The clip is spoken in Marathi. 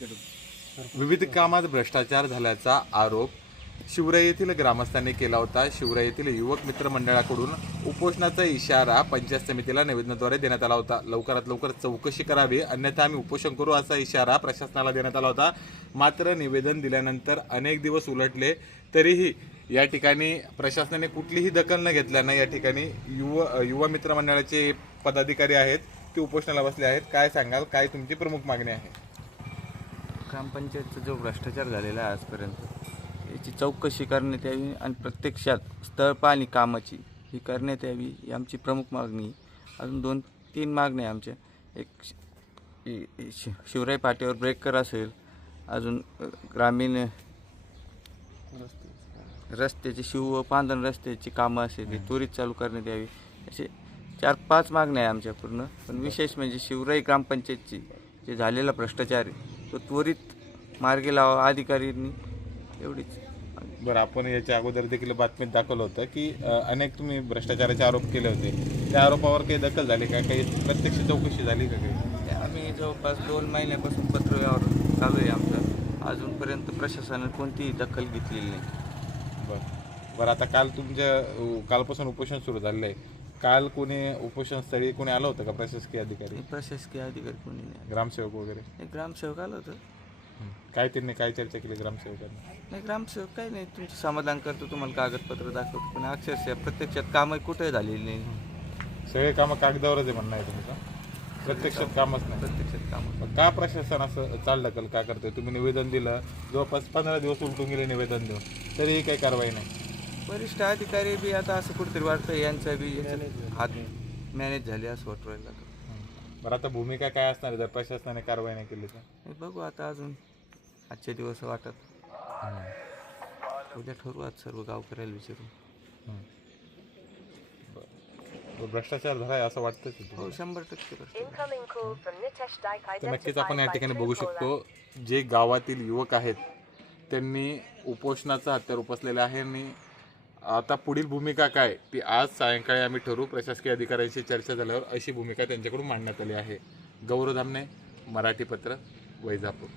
विविध कामात भ्रष्टाचार झाल्याचा आरोप शिवराई येथील ग्रामस्थांनी केला होता। शिवराई येथील युवक मित्र मंडळाकडून उपोषणाचा इशारा पंचायत समितीला निवेदनाद्वारे देण्यात आला होता। लवकरात लवकर चौकशी करावी, अन्यथा आम्ही उपोषण करू असा इशारा प्रशासनाला देण्यात आला होता। मात्र निवेदन दिल्यानंतर अनेक दिवस उलटले तरीही या ठिकाणी प्रशासनाने कुठलीही दखल न घेतल्याने या ठिकाणी युवा मित्र मंडळाचे पदाधिकारी आहेत ते उपोषणाला बसले आहेत। काय सांगाल, काय तुमची प्रमुख मागणी आहे? ग्रामपंचायतचा जो भ्रष्टाचार झालेला आहे आजपर्यंत याची चौकशी करण्यात यावी आणि प्रत्यक्षात स्थळ पाहणी कामाची ही करण्यात यावी ही आमची प्रमुख मागणी। अजून 2-3 मागण्या आहे आमच्या। एक शिवराई पाट्यावर ब्रेकर असेल, अजून ग्रामीण रस्त्याची शिव पांधन रस्त्याची कामं असेल ती त्वरित चालू करण्यात यावी। असे 4-5 मागण्या आहे आमच्या पूर्ण। पण विशेष म्हणजे शिवराई ग्रामपंचायतची जे झालेला भ्रष्टाचार आहे तो त्वरित मार्गी लावा अधिकाऱ्यांनी, एवढीच। बरं, आपण याच्या अगोदर देखील बातमीत दाखवलं होतं की अनेक तुम्ही भ्रष्टाचाराचे आरोप केले होते, त्या आरोपावर काही दखल झाली का, काही प्रत्यक्ष चौकशी झाली का? काही आम्ही जवळपास 2 महिन्यापासून पत्र व्यवहार चालू आहे आमचं, अजूनपर्यंत प्रशासनाने कोणतीही दखल घेतलेली नाही। बरं, आता कालपासून उपोषण सुरू झालेलं आहे। काल कोणी उपोषणस्थळी कोणी आलं होतं का? प्रशासकीय अधिकारी कोणी नाही। ग्रामसेवक वगैरे? ग्रामसेवक आलं होतं। काय चर्चा केली ग्रामसेवकांनी? नाही, ग्रामसेवक काही नाही, तुमचं समाधान करतो, तुम्हाला कागदपत्र दाखवतो, पण अक्षरशः प्रत्यक्षात कामं कुठे झालेली नाही। सगळे कामं कागदावरच आहे म्हणणं आहे तुमचं, प्रत्यक्षात कामच नाही। प्रत्यक्षात कामं का प्रशासन असं चालढकल का करतोय? तुम्ही निवेदन दिलं, जवळपास 15 दिवस उलटून गेले निवेदन देऊन, तरीही काही कारवाई नाही। वरिष्ठ अधिकारी बी आता असं कुठेतरी वाटतं यांचा बी हात मॅनेज झाले असं वाटू राहिलं। बरं, आता भूमिका काय असणार जर प्रशासनाने कारवाई नाही केली तर? हे बघू आता, अजून आजचे दिवस वाटत, उद्या ठरवू, आज सर्व गावकऱ्याला विचारू। भ्रष्टाचार झालाय असं वाटतं? हो, 100% तर नक्कीच आपण या ठिकाणी बघू शकतो, जे गावातील युवक आहेत त्यांनी उपोषणाचं हत्यार उपसलेलं आहे आणि आता पुढील भूमिका काय ती आज सायंकाळी आम्ही ठरवू। प्रशासकीय अधिकाऱ्यांशी चर्चा झाल्यावर अशी भूमिका त्यांच्याकडून मांडण्यात आली आहे। गौरव धामणे, मराठी पत्र, वैजापूर।